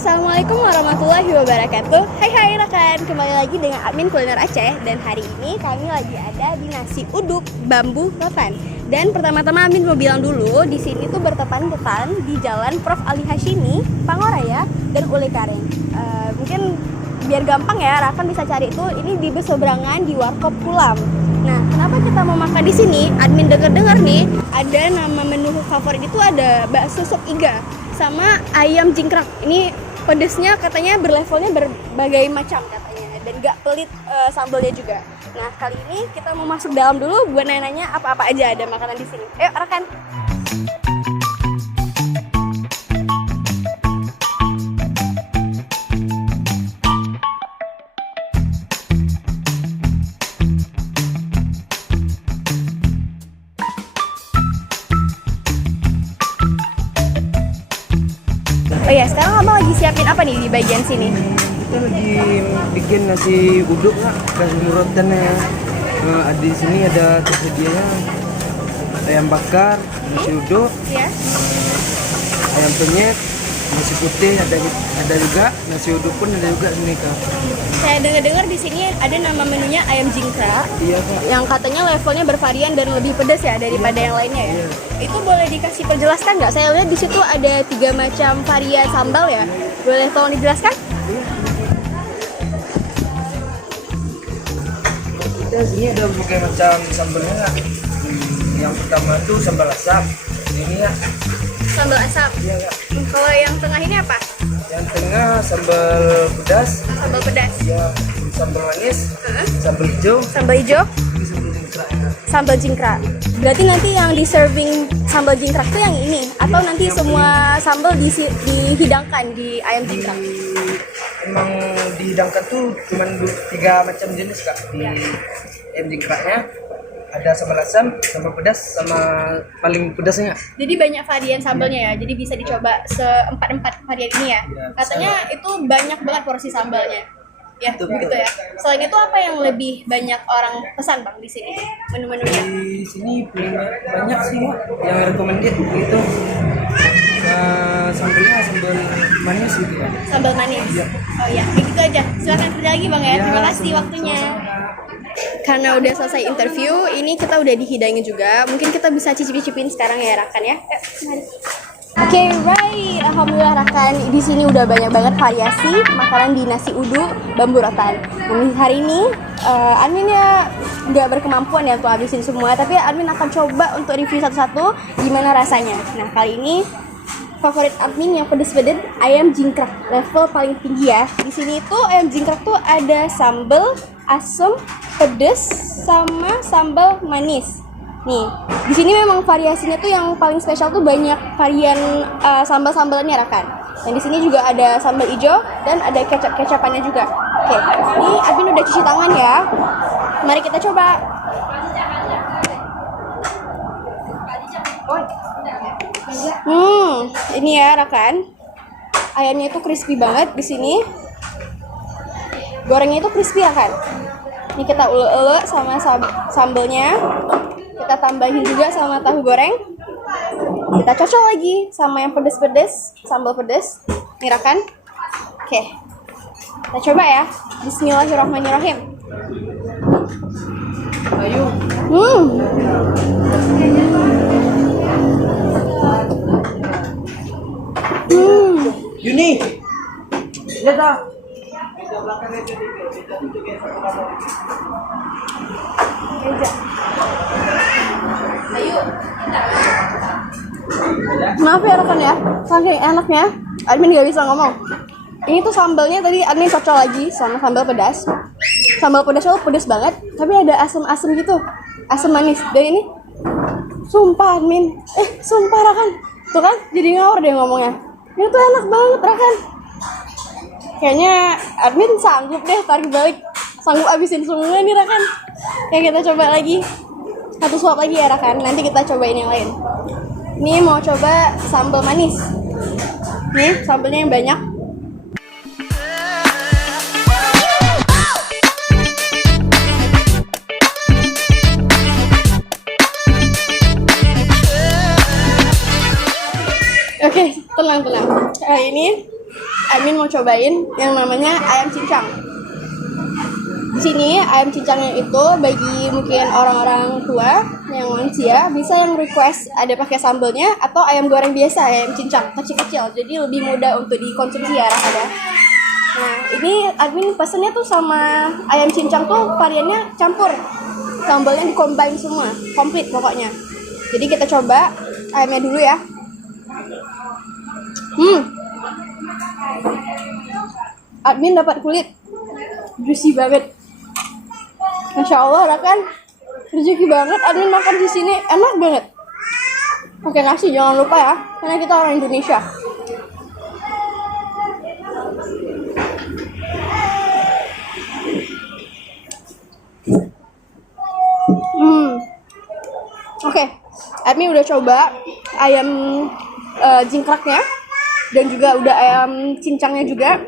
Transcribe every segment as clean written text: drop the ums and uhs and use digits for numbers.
Assalamualaikum warahmatullahi wabarakatuh. Hai rekan, kembali lagi dengan admin kuliner Aceh. Dan hari ini kami lagi ada di nasi uduk bambu rotan. Dan pertama-tama admin mau bilang dulu, di sini tuh bertepatan di Jalan Prof. Ali Hashimi, Pangoraya, dan Ule Karing. Mungkin biar gampang ya, rekan bisa cari itu. Ini di berseberangan di Warkop Pulam. Nah, kenapa kita mau makan di sini? Admin dengar nih, ada nama menu favorit itu ada bakso sop iga sama ayam jingkrak. Ini pedesnya katanya berlevelnya berbagai macam katanya, dan gak pelit sambalnya juga. Nah, kali ini kita mau masuk dalam dulu buat nanya-nanya apa-apa aja ada makanan di sini. Ayo rekan. Oh ya, sekarang abang lagi siapin apa nih di bagian sini? Kita lagi bikin nasi uduk lah, nasi rotannya. Di sini ada tersedianya ayam bakar, nasi uduk, Ya. ayam penyet, nasi putih ada juga, nasi uduk pun ada juga sini kak. Saya dengar-dengar di sini ada nama menunya ayam jingkrak. Iya kak. Yang katanya levelnya bervarian dan lebih pedas ya daripada yang lainnya ya. Iya. Itu boleh dikasih perjelaskan nggak? Saya lihat di situ ada 3 macam varian sambal ya. Boleh tolong dijelaskan? Kita sini ada berbagai macam sambalnya kak. Yang pertama itu sambal asap. Ini ya. Sambal asap. Iya kak. Kalau yang tengah ini apa? Yang tengah sambal pedas. Sambal pedas. Ya, sambal manis, sambal hijau, Sambal hijau, ini sambal jingkrak. sambal jingkrak. Berarti nanti yang di serving sambal jingkrak itu yang ini, atau nanti semua sambal dihidangkan di ayam jingkrak? Emang dihidangkan tuh cuma 3 macam jenis kak di ayam jingkraknya. Ada sambal asam, sambal pedas, sama paling pedasnya. Jadi banyak varian sambalnya ya, jadi bisa dicoba se-4 varian ini ya. Ya, Katanya itu banyak banget porsi sambalnya. Ya, Betul, begitu betul. ya. Selain itu apa yang lebih banyak orang pesan bang di sini menu-menunya? Di sini paling banyak sih kak yang recommended gitu. Sambalnya sambal manis gitu ya. Sambal manis. Iya. Oh ya, kayak gitu aja. Silakan kerja lagi bang ya. Ya, Terima kasih waktunya. Karena udah selesai interview, ini kita udah dihidangin juga. Mungkin kita bisa cicip-cicipin sekarang ya Rakan ya. Mari. Oke, right. Alhamdulillah Rakan, di sini udah banyak banget variasi makanan di nasi uduk bambu rotan. Dan hari ini admin ya nggak berkemampuan ya untuk habisin semua, tapi admin akan coba untuk review satu-satu gimana rasanya. Nah, kali ini favorit admin yang pedes-pedes ayam jingkrak level paling tinggi ya. Di sini tuh ayam jingkrak tuh ada sambal asem, pedes, sama sambal manis. Nih, di sini memang variasinya tuh yang paling spesial tuh banyak varian sambal-sambalnya Rakan. Dan di sini juga ada sambal hijau dan ada kecap-kecapannya juga. Oke, ini admin udah cuci tangan ya. Mari kita coba. Ini ya Rakan. Ayamnya itu crispy banget di sini. Gorengnya itu crispy Rakan. Ini kita ulek-ulek sama sambelnya. Kita tambahin juga sama tahu goreng. Kita cocok lagi sama yang pedes-pedes, sambal pedes. Nih Rakan. Oke. Kita coba ya. Bismillahirrahmanirrahim. Ayo. Yuni, lihat ah. Maaf ya rekan ya, saking enaknya admin gak bisa ngomong. Ini tuh sambalnya tadi admin cocok lagi sama sambal pedas. Sambal pedasnya tuh pedas banget, tapi ada asem-asem gitu, asem manis. Dan ini sumpah admin, sumpah Rakan, tuh kan jadi ngawur deh ngomongnya. Ini tuh enak banget Rakan. Kayaknya admin sanggup deh tarik balik, sanggup abisin semua nih Rakan. Ya kita coba lagi, satu suap lagi ya Rakan. Nanti kita cobain yang lain. Ini mau coba sambal manis. Nih sambalnya yang banyak. Oke, tenang. Ini admin mau cobain yang namanya ayam cincang. Di sini ayam cincangnya itu bagi mungkin orang-orang tua yang lansia bisa yang request ada pakai sambelnya atau ayam goreng biasa, ayam cincang kecil-kecil. Jadi lebih mudah untuk dikonsumsi ya ada. Nah, ini admin pesennya tuh sama ayam cincang tuh variannya campur. Sambelnya di-combine semua, komplit pokoknya. Jadi kita coba ayamnya dulu ya. Admin dapat kulit juicy banget. Masya Allah, kan rezeki banget. Admin makan di sini enak banget. Pakai nasi jangan lupa ya, karena kita orang Indonesia. Oke, admin udah coba ayam jingkraknya dan juga udah ayam cincangnya juga.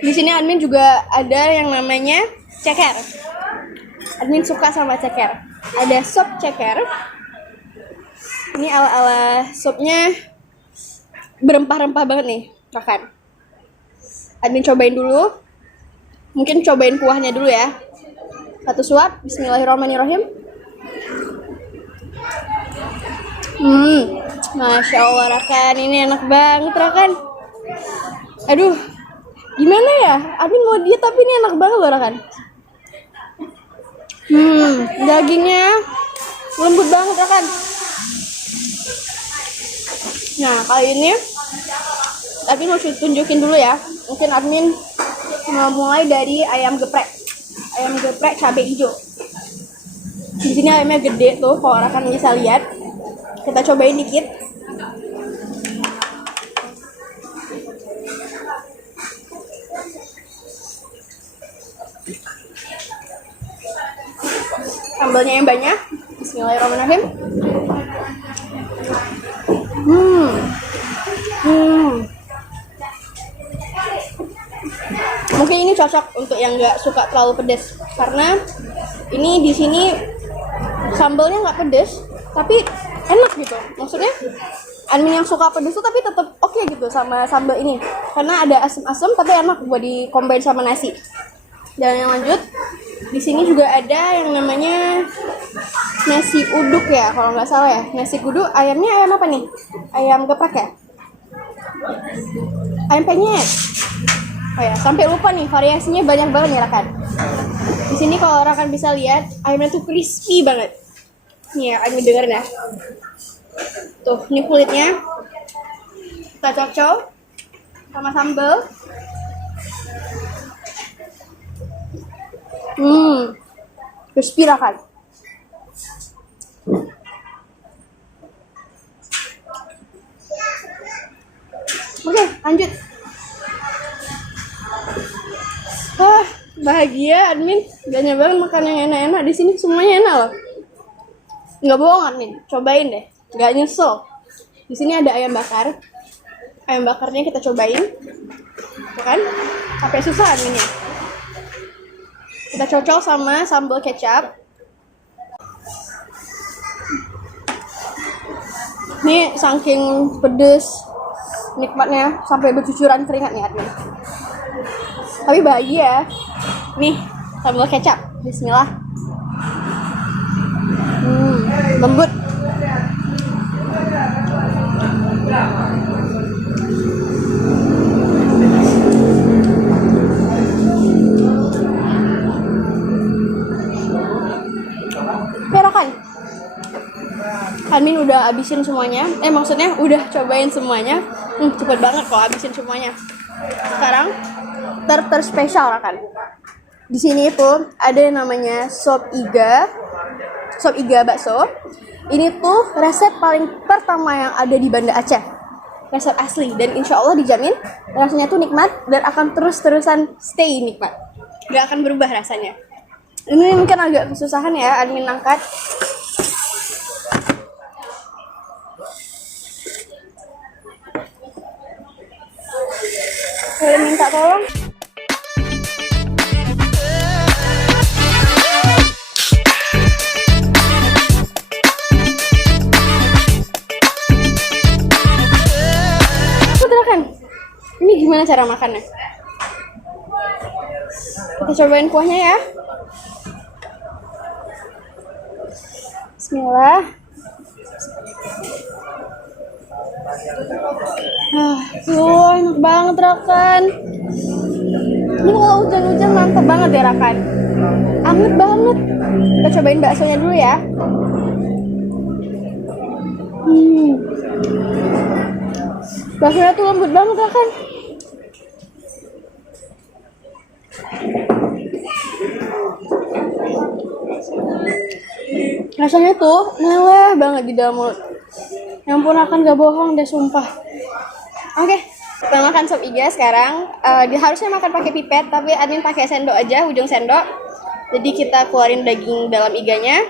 Di sini admin juga ada yang namanya ceker. Admin suka sama ceker. Ada sop ceker. Ini ala-ala sopnya berempah-rempah banget nih, makan. Admin cobain dulu. Mungkin cobain kuahnya dulu ya. Satu suap. Bismillahirrahmanirrahim. Masya Allah Rakan, ini enak banget Rakan. Aduh, gimana ya? Admin mau diet tapi ini enak banget loh Rakan. Dagingnya lembut banget Rakan. Nah, kali ini admin mau tunjukin dulu ya. Mungkin admin mau mulai dari ayam geprek. Ayam geprek cabai hijau. Di sini ayamnya gede tuh, kalau Rakan bisa lihat. Kita cobain dikit. Sambalnya yang banyak. Bismillahirrahmanirrahim. Mungkin ini cocok untuk yang nggak suka terlalu pedas, karena ini di sini sambalnya nggak pedas, tapi enak gitu. Maksudnya admin yang suka pedas tuh tapi tetap oke gitu sama sambal ini, karena ada asam-asam tapi enak buat di combine sama nasi. Dan yang lanjut, di sini juga ada yang namanya nasi uduk ya, kalau nggak salah ya. Nasi uduk, ayamnya ayam apa nih? Ayam geprek ya? Ayam penyet. Oh ya, sampai lupa nih, variasinya banyak banget nih Rakan. Di sini kalau Rakan bisa lihat, ayamnya tuh crispy banget. Nih ya, admin dengerin ya. Tuh, ini kulitnya. Kita cocok sama sambal. Crispy Rakan. Oke, lanjut. Bahagia admin, banyak banget makan yang enak-enak di sini, semuanya enak loh. Nggak bohong admin, cobain deh, nggak nyesel. Di sini ada ayam bakar. Ayam bakarnya kita cobain, tuh kan? Sampai susah adminnya. Kita cocok sama sambal kecap. Ini saking pedes, nikmatnya sampai bercucuran keringat nih admin. Tapi bahagia. Nih, sambal kecap. Bismillah. Lembut. Perakan. Admin udah habisin semuanya. Maksudnya udah cobain semuanya. Cepet banget kalau habisin semuanya. Sekarang terspesial Rakan. Di sini itu ada yang namanya sop iga bakso. Ini tuh resep paling pertama yang ada di Banda Aceh. Resep asli dan insya Allah dijamin rasanya tuh nikmat dan akan terus-terusan stay nikmat. Gak akan berubah rasanya. Ini mungkin agak kesusahan ya admin angkat. Boleh minta tolong? Ini gimana Gimana cara makannya? Kita cobain kuahnya ya. Bismillah. Enak banget Rakan. Ini kalau hujan-hujan mantap banget ya Rakan. Anget banget. Kita cobain baksonya dulu ya. Baksonya tuh lembut banget Rakan. Rasanya tuh meleleh banget di dalam mulut. Ya ampun Rakan, gak bohong deh sumpah. Oke, kita makan sop iga sekarang. Harusnya makan pakai pipet, tapi admin pakai sendok aja, ujung sendok. Jadi kita keluarin daging dalam iganya.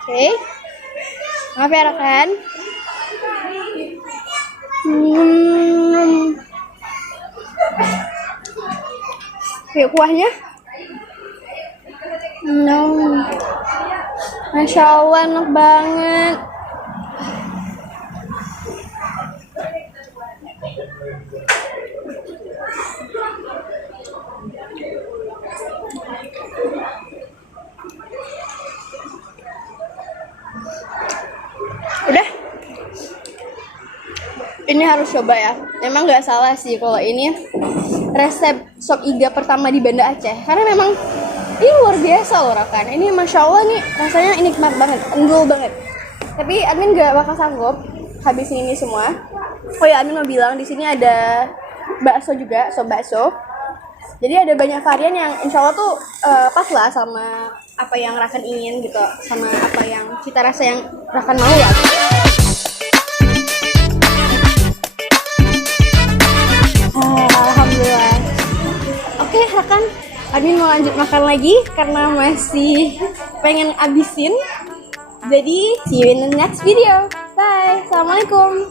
Oke. Maaf ya Rakan. Oke, kuahnya. Masya Allah, enak banget. Udah. Ini harus coba ya. Emang nggak salah sih kalau ini resep sop iga pertama di Banda Aceh. Karena memang ini luar biasa loh Rakan. Ini Masya Allah nih rasanya nikmat banget, endul banget. Tapi admin nggak bakal sanggup habisin ini semua. Oh ya, admin mau bilang di sini ada bakso juga, sop bakso. Jadi ada banyak varian yang insya Allah tuh pas lah sama apa yang Rakan ingin gitu, sama apa yang cita rasa yang Rakan mau ya. Alhamdulillah. Oke Rakan, admin mau lanjut makan lagi karena masih pengen abisin. Jadi see you in the next video. Bye. Assalamualaikum.